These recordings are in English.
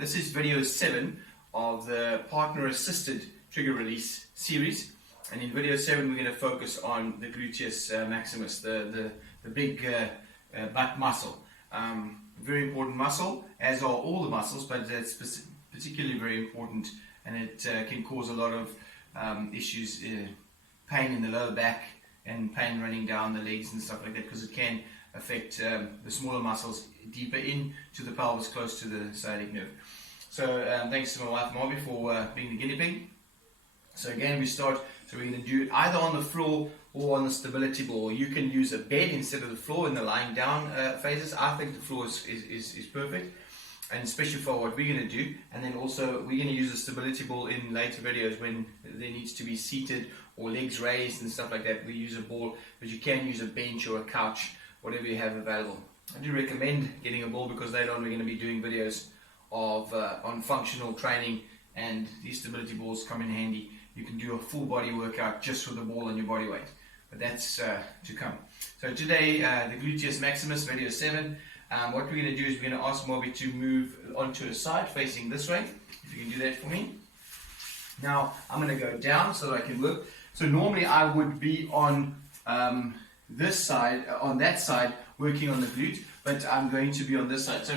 This is video 7 of the partner assisted trigger release series, and in video 7 we're going to focus on the Gluteus Maximus, the big butt muscle. Very important muscle, as are all the muscles, but it's particularly very important, and it can cause a lot of issues, pain in the lower back and pain running down the legs and stuff like that, because it can affect the smaller muscles deeper in to the pelvis, close to the sciatic nerve. So thanks to my wife Marby for being the guinea pig. So again we start, so we're going to do either on the floor or on the stability ball. You can use a bed instead of the floor in the lying down phases. I think the floor is perfect, and especially for what we're going to do. And then also we're going to use the stability ball in later videos when there needs to be seated or legs raised and stuff like that. We use a ball, but you can use a bench or a couch, whatever you have available. I do recommend getting a ball because later on we're going to be doing videos of on functional training, and these stability balls come in handy. You can do a full body workout just with the ball and your body weight, but that's to come. So today, the Gluteus Maximus, video 7. What we're going to do is we're going to ask Marby to move onto a side facing this way. If you can do that for me. Now I'm going to go down so that I can work. So normally I would be on this side, on that side, working on the glute, but I'm going to be on this side. So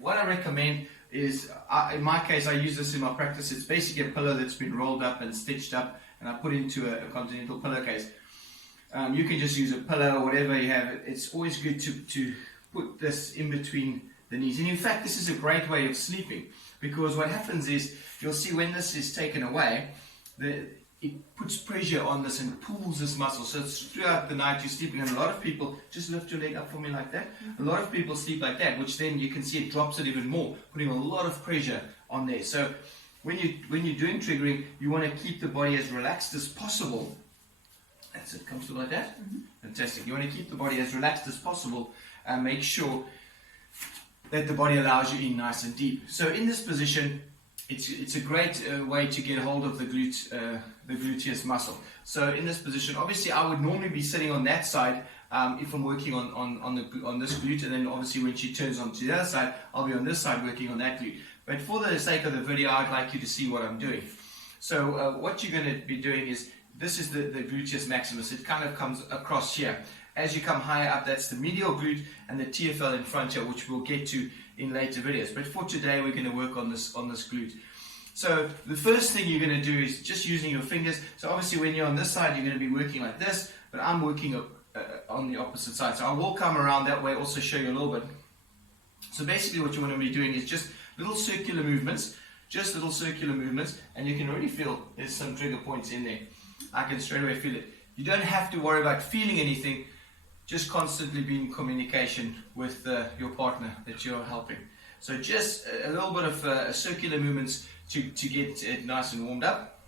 what I recommend is, in my case, I use this in my practice. It's basically a pillow that's been rolled up and stitched up, and I put it into a continental pillowcase. You can just use a pillow or whatever you have. It's always good to put this in between the knees. And in fact, this is a great way of sleeping, because what happens is, you'll see when this is taken away, it puts pressure on this and pulls this muscle. So it's throughout the night you're sleeping, and a lot of people, just lift your leg up for me like that. A lot of people sleep like that, which then you can see it drops it even more, putting a lot of pressure on there. So when you're doing triggering, you want to keep the body as relaxed as possible. That's it, comfortable like that? Fantastic. You want to keep the body as relaxed as possible and make sure that the body allows you in nice and deep. So in this position, it's a great way to get hold of the gluteus muscle. So in this position, obviously I would normally be sitting on that side if I'm working on this glute, and then obviously when she turns onto the other side, I'll be on this side working on that glute. But for the sake of the video, I'd like you to see what I'm doing. So what you're going to be doing is, this is the Gluteus Maximus. It kind of comes across here. As you come higher up, that's the medial glute, and the TFL in front here, which we'll get to in later videos. But for today, we're going to work on this glute. So the first thing you're going to do is just using your fingers. So obviously when you're on this side, you're going to be working like this, but I'm working on the opposite side. So I will come around that way, also show you a little bit. So basically what you want to be doing is just little circular movements, and you can already feel there's some trigger points in there. I can straight away feel it. You don't have to worry about feeling anything. Just constantly be in communication with your partner that you're helping. So just a little bit of circular movements to get it nice and warmed up.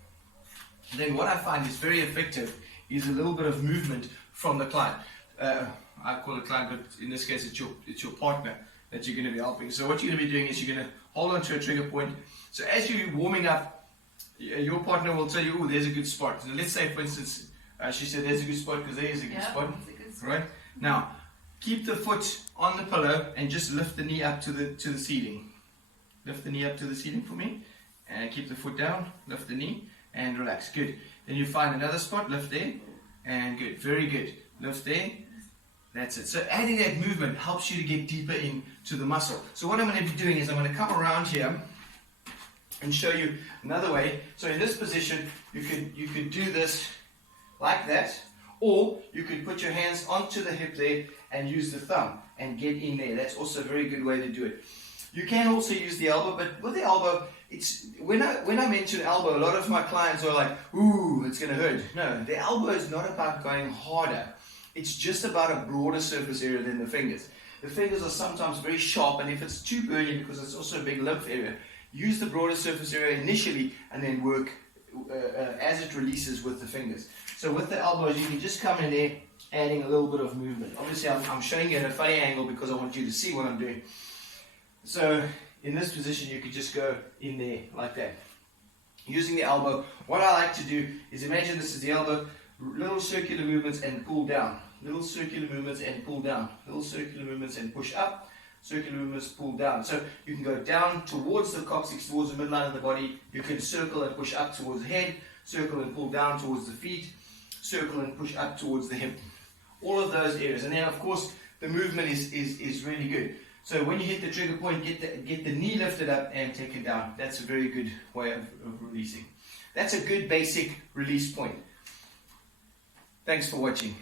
And then what I find is very effective is a little bit of movement from the client. I call it client, but in this case it's your partner that you're going to be helping. So what you're going to be doing is you're going to hold on to a trigger point. So as you're warming up, your partner will tell you, oh, there's a good spot. So let's say, for instance, she said there's a good spot because there is a good spot. Right? Now, keep the foot on the pillow and just lift the knee up to the ceiling. Lift the knee up to the ceiling for me, and keep the foot down, lift the knee, and relax. Good. Then you find another spot, lift there, and good. Very good. Lift there. That's it. So adding that movement helps you to get deeper into the muscle. So what I'm going to be doing is I'm going to come around here and show you another way. So in this position, you could do this like that, or you could put your hands onto the hip there and use the thumb and get in there. That's also a very good way to do it. You can also use the elbow, but with the elbow, it's when I mention elbow, a lot of my clients are like, ooh, it's going to hurt. No, the elbow is not about going harder. It's just about a broader surface area than the fingers. The fingers are sometimes very sharp, and if it's too burning, because it's also a big lymph area, use the broader surface area initially and then work as it releases with the fingers. So with the elbows, you can just come in there, adding a little bit of movement. Obviously, I'm showing you at a funny angle because I want you to see what I'm doing. So in this position, you could just go in there like that. Using the elbow, what I like to do is imagine this is the elbow, little circular movements and pull down. Little circular movements and pull down. Little circular movements and push up. circular movements, pull down. So you can go down towards the coccyx, towards the midline of the body. You can circle and push up towards the head, circle and pull down towards the feet, circle and push up towards the hip. All of those areas. And then of course the movement is really good. So when you hit the trigger point, get the knee lifted up and take it down. That's a very good way of releasing. That's a good basic release point. Thanks for watching.